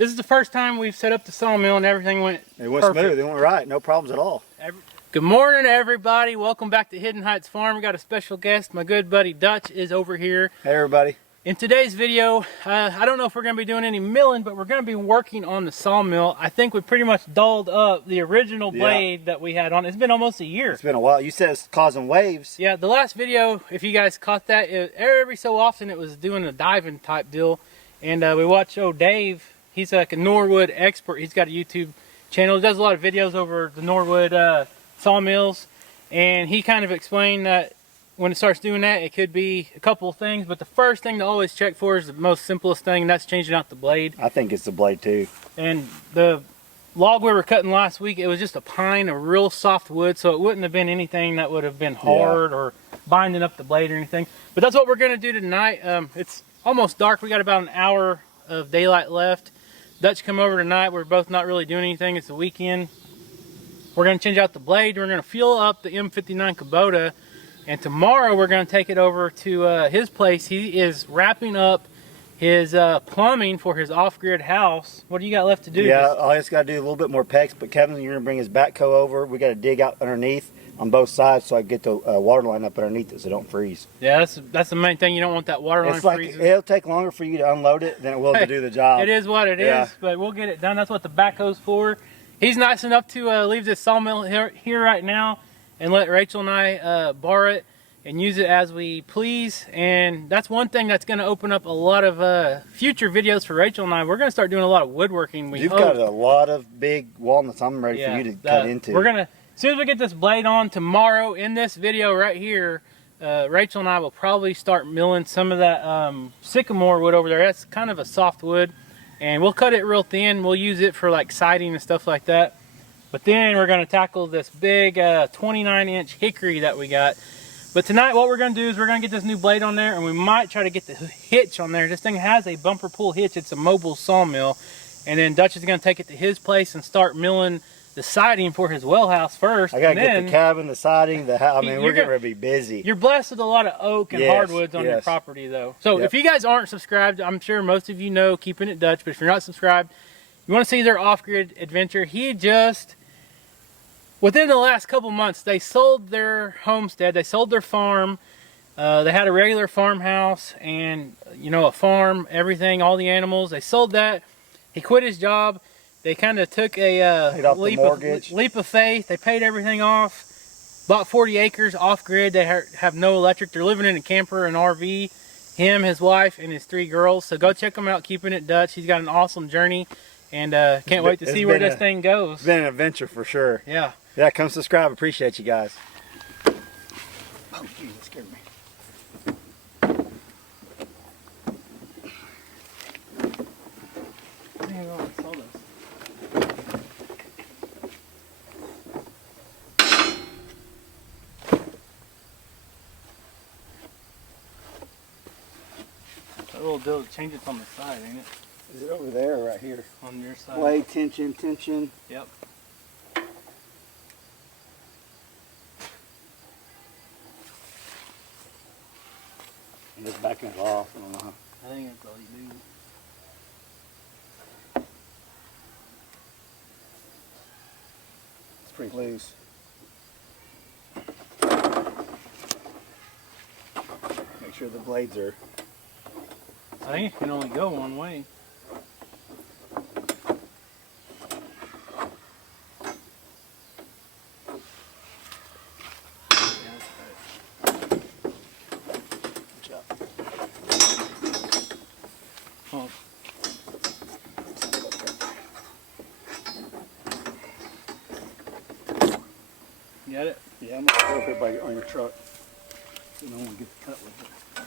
This is the first time we've set up the sawmill and everything went perfect. Smooth. It went right. No problems at all. Good morning, everybody. Welcome back to Hidden Heights Farm. We got a special guest. My good buddy Dutch is over here. Hey, everybody. In today's video, I don't know if we're going to be doing any milling, but we're going to be working on the sawmill. I think we pretty much dulled up the original blade that we had on. It's been almost a year. It's been a while. You said it's causing waves. Yeah, the last video, if you guys caught that, every so often it was doing a diving type deal. And we watched Dave. He's like a Norwood expert. He's got a YouTube channel. He does a lot of videos over the Norwood sawmills. And he kind of explained that when it starts doing that, it could be a couple of things. But the first thing to always check for is the most simplest thing, and that's changing out the blade. I think it's the blade too. And the log we were cutting last week, it was just a pine, a real soft wood. So it wouldn't have been anything that would have been hard or binding up the blade or anything. But that's what we're going to do tonight. It's almost dark. We got about an hour of daylight left. Dutch come over tonight. We're both not really doing anything. It's a weekend. We're going to change out the blade. We're going to fuel up the M59 Kubota. And tomorrow we're going to take it over to his place. He is wrapping up his plumbing for his off-grid house. What do you got left to do? Yeah, I just got to do a little bit more pegs. But Kevin, you're going to bring his backhoe over. We got to dig out underneath on both sides so I get the water line up underneath it so it don't freeze. Yeah, that's the main thing. You don't want that water line freezing. It'll take longer for you to unload it than it will to do the job. It is what it is, but we'll get it done. That's what the backhoe's for. He's nice enough to leave this sawmill here right now and let Rachel and I borrow it and use it as we please. And that's one thing that's going to open up a lot of future videos for Rachel and I. We're going to start doing a lot of woodworking. You've got a lot of big walnuts I'm ready for you to cut into. We're going to, as soon as we get this blade on tomorrow in this video right here, Rachel and I will probably start milling some of that sycamore wood over there. That's kind of a soft wood. And we'll cut it real thin. We'll use it for like siding and stuff like that. But then we're going to tackle this big 29-inch hickory that we got. But tonight what we're going to do is we're going to get this new blade on there, and we might try to get the hitch on there. This thing has a bumper pull hitch. It's a mobile sawmill. And then Dutch is going to take it to his place and start milling the siding for his well house first. I got to get the cabin, the siding, the house. I mean, we're going to be busy. You're blessed with a lot of oak and hardwoods on your property, though. So if you guys aren't subscribed, I'm sure most of you know Keeping It Dutch, but if you're not subscribed, you want to see their off-grid adventure. He just, within the last couple months, they sold their homestead, they sold their farm. They had a regular farmhouse and, you know, a farm, everything, all the animals. They sold that. He quit his job. They kind of took a leap of faith. They paid everything off, bought 40 acres off-grid. They have no electric. They're living in a camper, an RV, him, his wife, and his 3 girls. So go check him out, Keeping It Dutch. He's got an awesome journey, and can't wait to see where this thing goes. It's been an adventure for sure. Yeah. Yeah, come subscribe. Appreciate you guys. Oh, geez, that scared me. That little deal changes on the side, ain't it? Is it over there or right here? On your side. Blade, tension, tension. Yep. I'm just backing it off. I don't know how. I think that's all you do. It's pretty loose. Make sure the blades are. I think it can only go one way. You got it? Yeah, I'm going to throw it by on your truck. So no one gets cut with it. Yeah.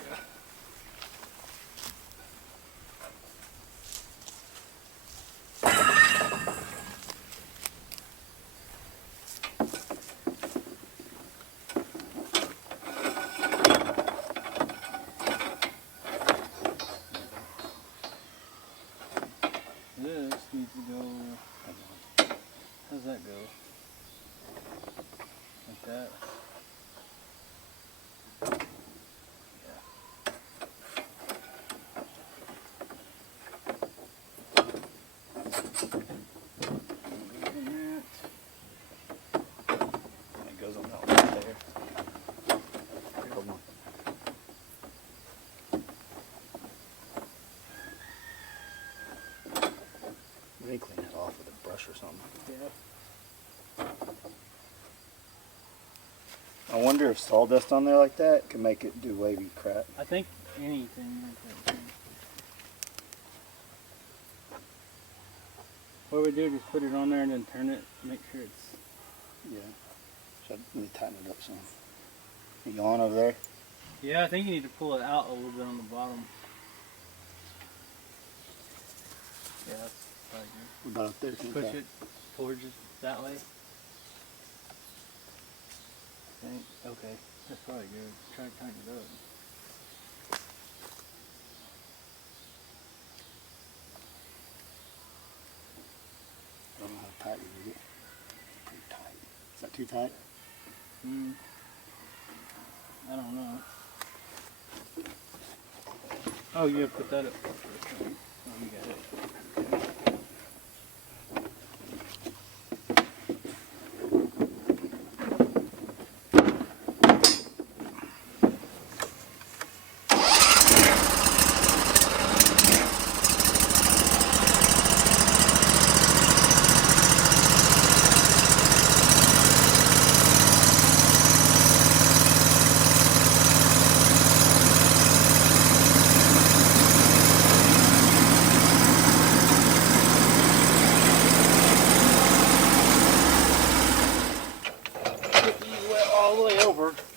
This needs to go. How does that go? Like that. Yeah. We can clean that off with a brush or something. Yeah. I wonder if sawdust on there like that can make it do wavy crap. I think anything like that. What we do is just put it on there and then turn it, make sure it's... Yeah. Should I really tighten it up some? You on over there? Yeah, I think you need to pull it out a little bit on the bottom. Yeah, that's probably good. What about up there? Push it towards it that way. Okay, that's probably good. Try to tighten it up. I don't know how tight you get. Pretty tight. Is that too tight? I don't know. Oh, you have to put that up first. Oh, you got it.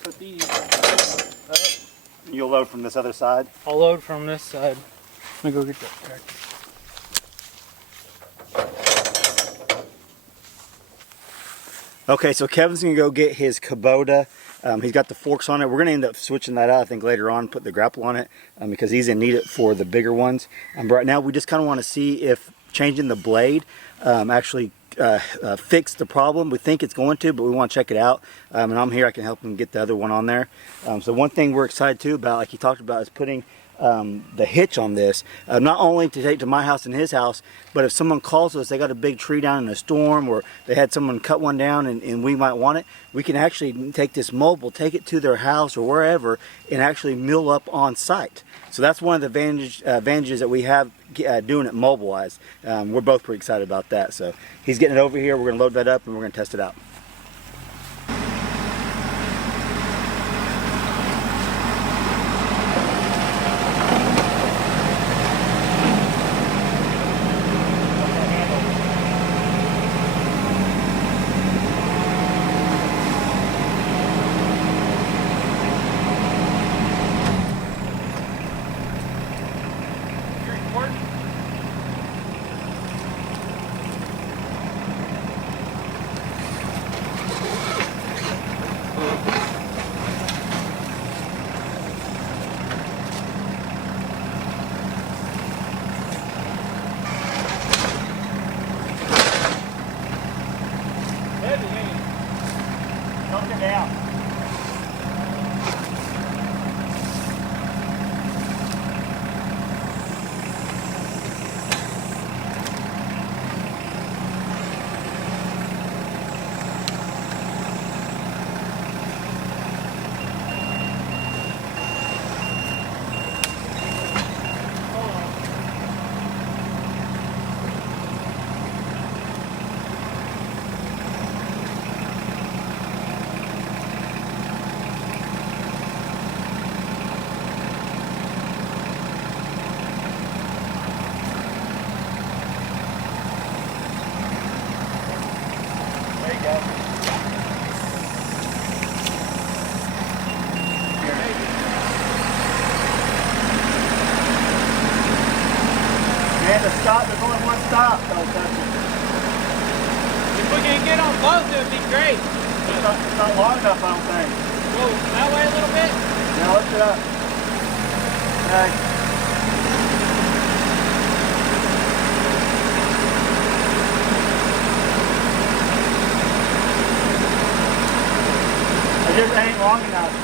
Put these up. You'll load from this other side? I'll load from this side. Let me go get that tractor. Okay, so Kevin's gonna go get his Kubota. He's got the forks on it. We're gonna end up switching that out, I think, later on, put the grapple on it, because he's gonna need it for the bigger ones. But right now, we just kind of want to see if changing the blade actually fix the problem. We think it's going to, but we want to check it out. And I'm here, I can help him get the other one on there. So one thing we're excited too about, like he talked about, is putting the hitch on this, not only to take to my house and his house, but if someone calls us, they got a big tree down in a storm, or they had someone cut one down and we might want it, we can actually take this mobile, take it to their house or wherever, and actually mill up on site. So that's one of the advantages that we have doing it mobile-wise. We're both pretty excited about that. So he's getting it over here, we're going to load that up and we're going to test it out. Stop, there's only one stop. If we can get on both, it would be great. It's not long enough, I don't think. Go that way a little bit? Yeah, lift it up. Okay. It just ain't long enough.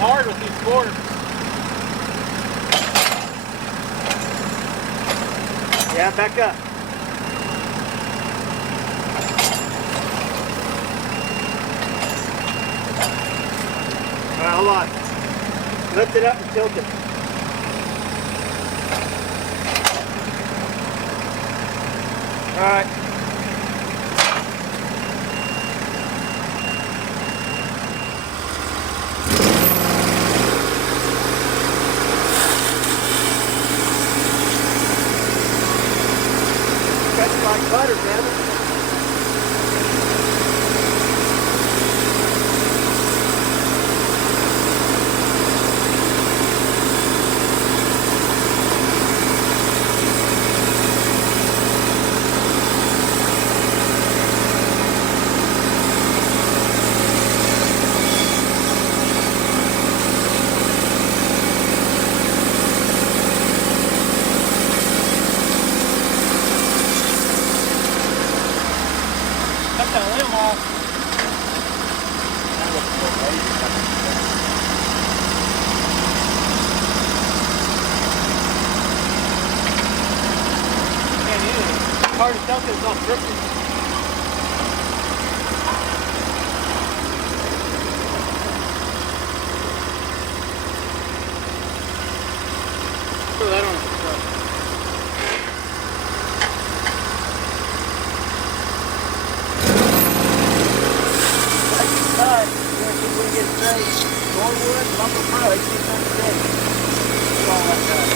hard with these forks. Yeah, back up. All right, hold on. Lift it up and tilt it. All right. That's like butter, man. Cut that limb off. Can't eat it. It's hard to tell because it's all dripping. Throw that on the truck. Get straight. More wood, lumber pro, it's just not straight. That's all that does.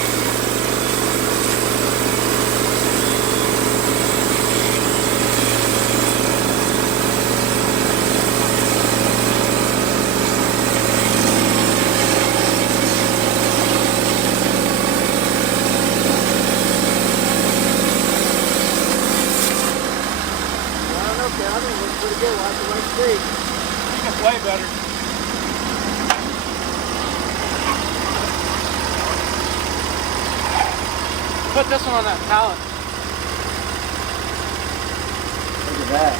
I don't know, Calvin. It looks pretty good. Watch the right street. I think it's way better. Put this one on that pallet. Look at that.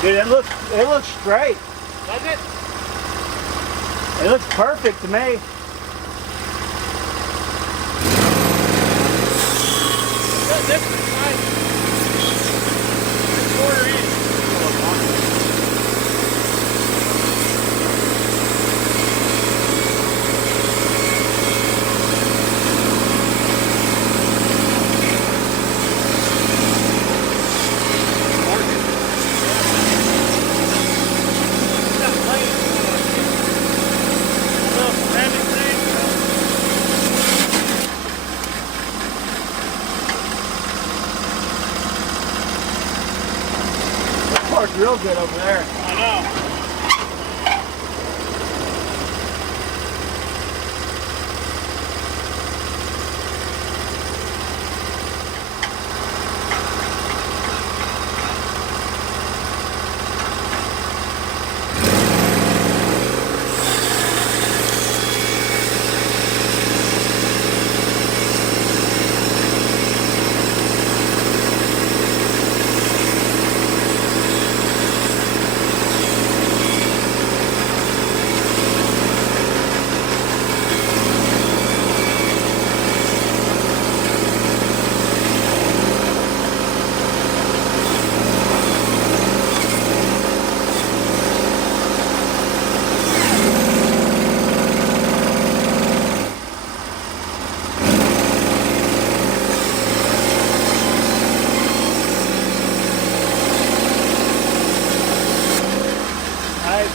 Dude, it looks straight. Does it? It looks perfect to me. This is nice. Quarter inch. It's real good over there. I know.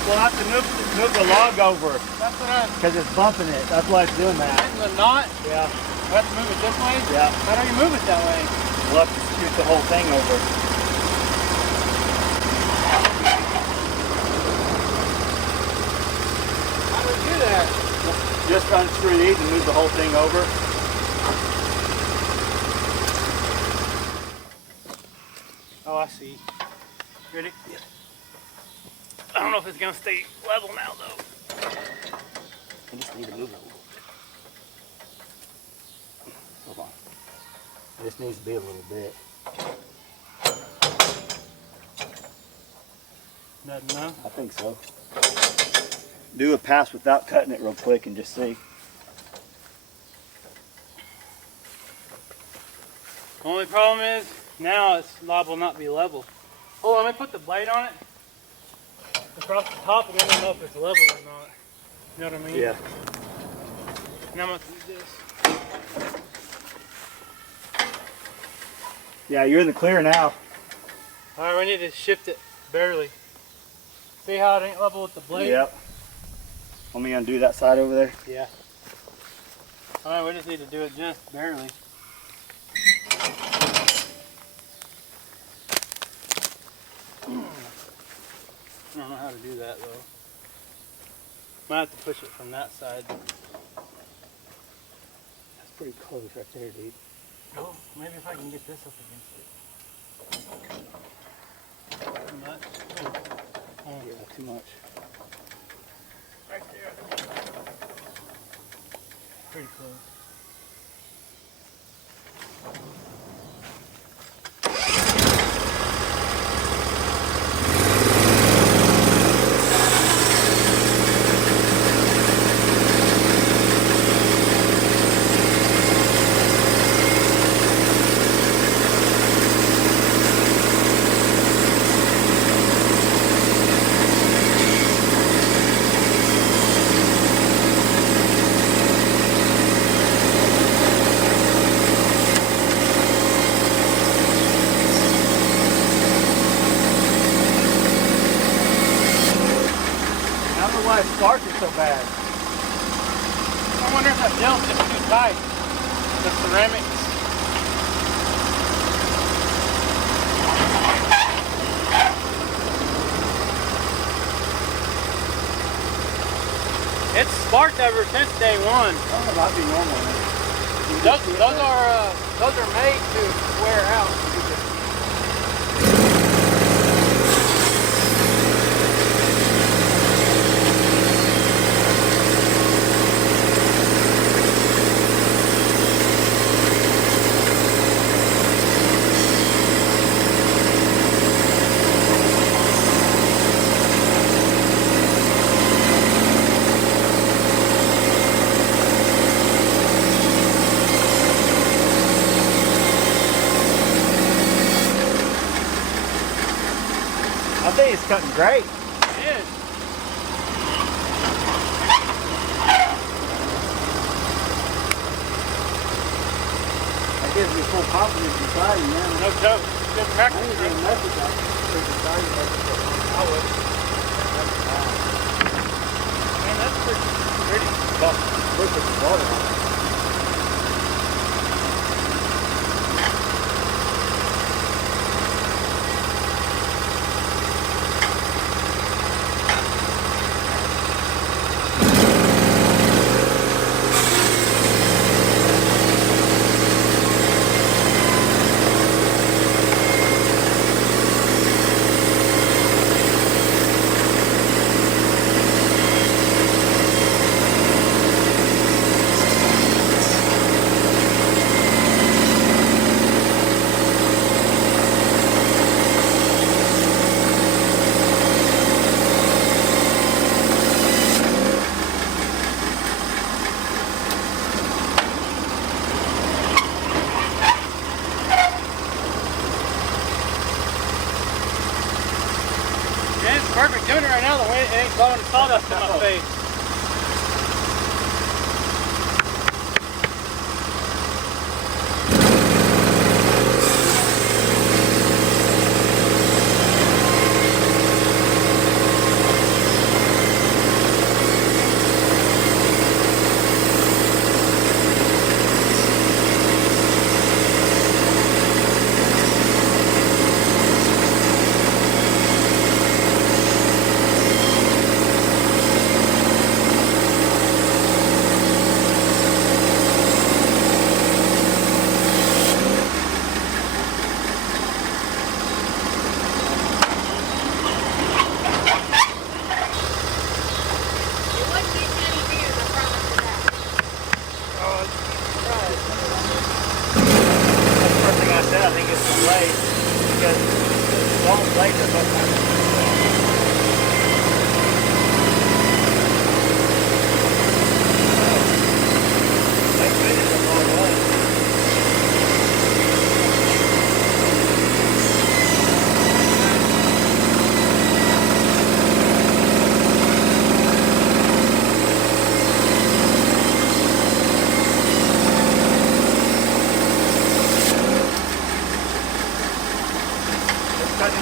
We'll have to move the log over That's what I. because it's bumping it. That's why it's doing that. Isn't the knot? Yeah. We have to move it this way? Yeah. How do you move it that way? We'll have to scoot the whole thing over. How do we do that? Just unscrew these and move the whole thing over. Oh, I see. Ready? Yeah. I don't know if it's gonna stay level now though. I just need to move it a little bit. Hold on. This needs to be a little bit. Nothing, no? I think so. Do a pass without cutting it real quick and just see. Only problem is, now it's liable not to be level. Hold on, let me put the blade on it across the top and then we'll know if it's level or not. You know what I mean? Yeah. Now I'm going to do this. Yeah, you're in the clear now. Alright, we need to shift it barely. See how it ain't level with the blade? Yep. Want me to undo that side over there? Yeah. Alright, we just need to do it just barely. I don't know how to do that though. Might have to push it from that side. That's pretty close right there, dude. Oh, maybe if I can get this up against it. Too much? Oh, Yeah, too much. right there. Pretty close. Why it sparks it so bad. I wonder if that nail's just too tight. The ceramics. It's sparked ever since day one. Oh, that might be normal. Those are made to wear out. I think it's cutting great. It is. That gives me full confidence in siding, man. No joke. Good I practice. ain't gonna mess with that. I would. Man, that's pretty tough. Look at the water on it. Man, it's perfect doing it right now. The way it ain't blowing sawdust in my face. I said I think it's the blade because the long blades are both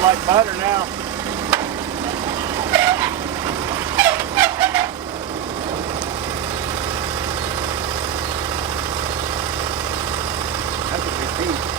like butter now. That's a big piece.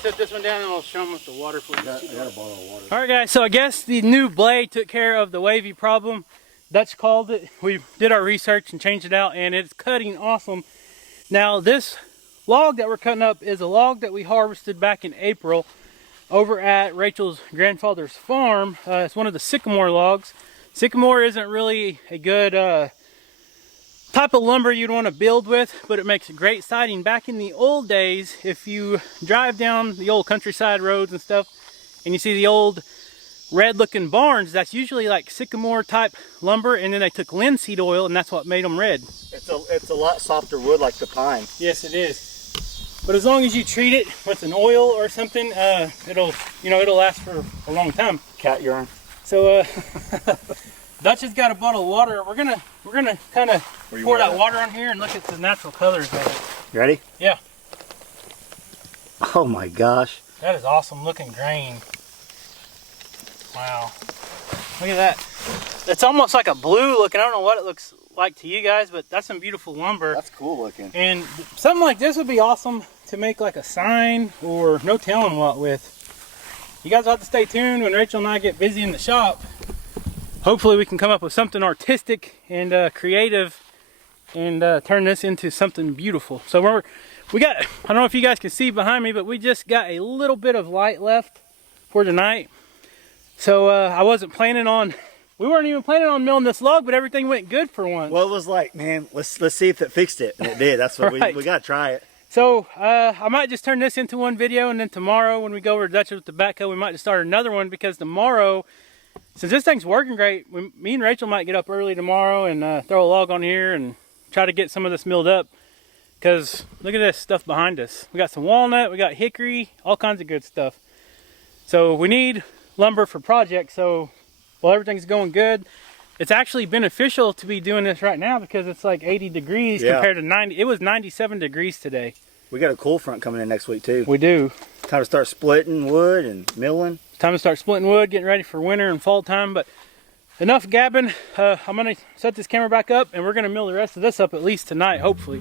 Set this one down and I'll show them with the water for you. I got a bottle of water. Alright guys, so I guess the new blade took care of the wavy problem. Dutch called it. We did our research and changed it out and it's cutting awesome. Now this log that we're cutting up is a log that we harvested back in April over at Rachel's grandfather's farm. It's one of the sycamore logs. Sycamore isn't really a good type of lumber you'd want to build with, but it makes great siding. Back in the old days, if you drive down the old countryside roads and stuff and you see the old red looking barns, that's usually like sycamore type lumber, and then they took linseed oil and that's what made them red. It's a lot softer wood, like the pine. Yes, it is. But as long as you treat it with an oil or something, it'll last for a long time. Cat urine. So Dutch has got a bottle of water. We're gonna kind of pour that water on here and look at the natural colors of it. You ready? Yeah. Oh my gosh. That is awesome looking grain. Wow. Look at that. It's almost like a blue looking. I don't know what it looks like to you guys, but that's some beautiful lumber. That's cool looking. And something like this would be awesome to make like a sign or no telling what with. You guys will have to stay tuned when Rachel and I get busy in the shop. Hopefully we can come up with something artistic and creative and turn this into something beautiful. So we got, I don't know if you guys can see behind me, but we just got a little bit of light left for tonight. So we weren't even planning on milling this log, but everything went good for once. Well, it was like, man, let's see if it fixed it, and it did. That's what Right. we got to try it. So I might just turn this into one video, and then tomorrow when we go over to Dutch with the backhoe, we might just start another one, because tomorrow, since this thing's working great, me and Rachel might get up early tomorrow and throw a log on here and try to get some of this milled up. Because look at this stuff behind us. We got some walnut, we got hickory, all kinds of good stuff. So we need lumber for projects. So while everything's going good, it's actually beneficial to be doing this right now because it's like 80 degrees compared to 90. It was 97 degrees today. We got a cool front coming in next week too. We do. Time to start splitting wood and milling. Time to start splitting wood, getting ready for winter and fall time. But enough gabbing. I'm going to set this camera back up and we're going to mill the rest of this up at least tonight, hopefully.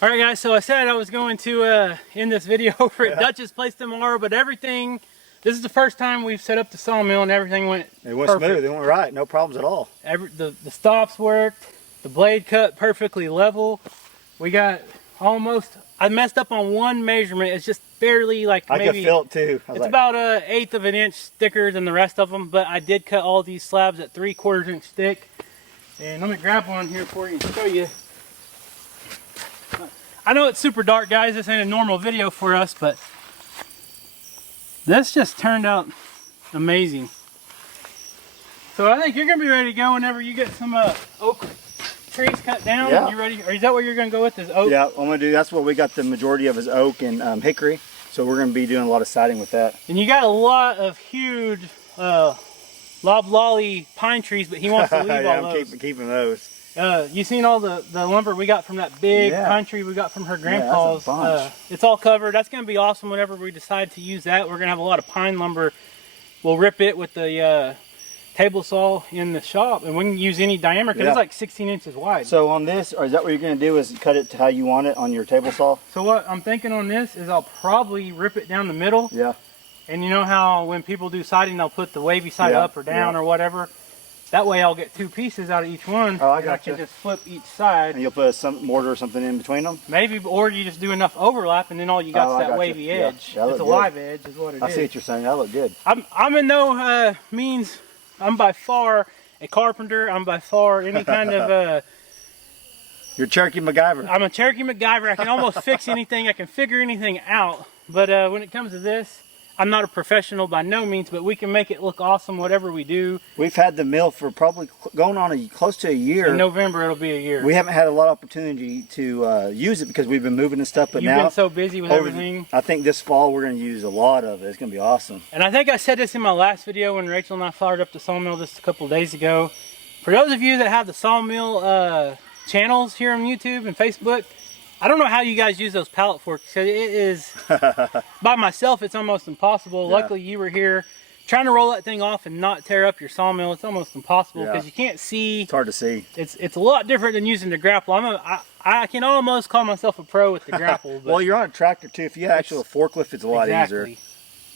All right, guys, so I said I was going to end this video over at Dutch's place tomorrow, but everything, this is the first time we've set up the sawmill and everything went perfect. Smooth, it went right, no problems at all. The stops worked, the blade cut perfectly level. We got almost, I messed up on one measurement, it's just barely like maybe. I could feel it too. It's like, about 1/8 of an inch thicker than the rest of them, but I did cut all these slabs at 3/4 inch thick. And let me grab one here for you and show you. I know it's super dark, guys, this ain't a normal video for us, but this just turned out amazing. So I think you're gonna be ready to go whenever you get some oak trees cut down. Yeah. You ready? Or is that what you're gonna go with, is oak? Yeah, I'm gonna do, that's what we got the majority of is oak and hickory. So we're gonna be doing a lot of siding with that. And you got a lot of huge loblolly pine trees, but he wants to leave all those. I'm keeping those. You seen all the lumber we got from that big pine tree we got from her grandpa's? Yeah, that's a bunch. It's all covered. That's going to be awesome whenever we decide to use that. We're going to have a lot of pine lumber. We'll rip it with the table saw in the shop, and we can use any diameter because it's like 16 inches wide. So on this, or is that what you're going to do, is cut it to how you want it on your table saw? So what I'm thinking on this is I'll probably rip it down the middle. Yeah. And you know how when people do siding, they'll put the wavy side up or down or whatever? That way I'll get 2 pieces out of each one. Oh, I and I can just flip each side. And you'll put some mortar or something in between them? Maybe, or you just do enough overlap and then all you got is that wavy edge. Yeah, it's a live edge is what it is. I see what you're saying. That look good. I'm in no means, I'm by far a carpenter. I'm by far any kind of... You're Cherokee MacGyver. I'm a Cherokee MacGyver. I can almost fix anything. I can figure anything out. But when it comes to this, I'm not a professional by no means, but we can make it look awesome whatever we do. We've had the mill for probably going on close to a year. In November it'll be a year. We haven't had a lot of opportunity to use it because we've been moving and stuff, but You've been so busy with everything. I think this fall we're going to use a lot of it. It's going to be awesome. And I think I said this in my last video when Rachel and I fired up the sawmill just a couple of days ago. For those of you that have the sawmill channels here on YouTube and Facebook, I don't know how you guys use those pallet forks, because it is, by myself, it's almost impossible. Yeah. Luckily, you were here trying to roll that thing off and not tear up your sawmill. It's almost impossible because you can't see. It's hard to see. It's a lot different than using the grapple. I can almost call myself a pro with the grapple. But well, you're on a tractor too. If you have actually a forklift, it's a lot easier.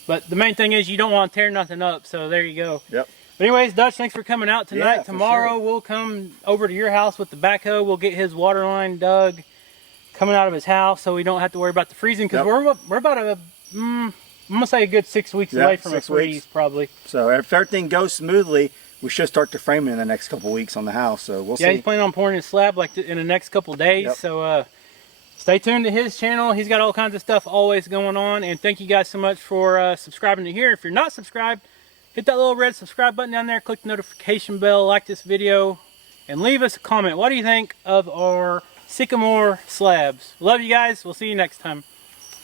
But the main thing is you don't want to tear nothing up, so there you go. Yep. But anyways, Dutch, thanks for coming out tonight. Yeah, tomorrow we'll come over to your house with the backhoe. We'll get his water line dug, coming out of his house, so we don't have to worry about the freezing, because we're about I'm gonna say a good 6 weeks away from a freeze probably. So if everything goes smoothly, we should start the framing in the next couple weeks on the house. So we'll see. Yeah, he's planning on pouring his slab like in the next couple days. So stay tuned to his channel. He's got all kinds of stuff always going on. And thank you guys so much for subscribing to here. If you're not subscribed, hit that little red subscribe button down there. Click the notification bell. Like this video, and leave us a comment. What do you think of our sycamore slabs? Love you guys. We'll see you next time.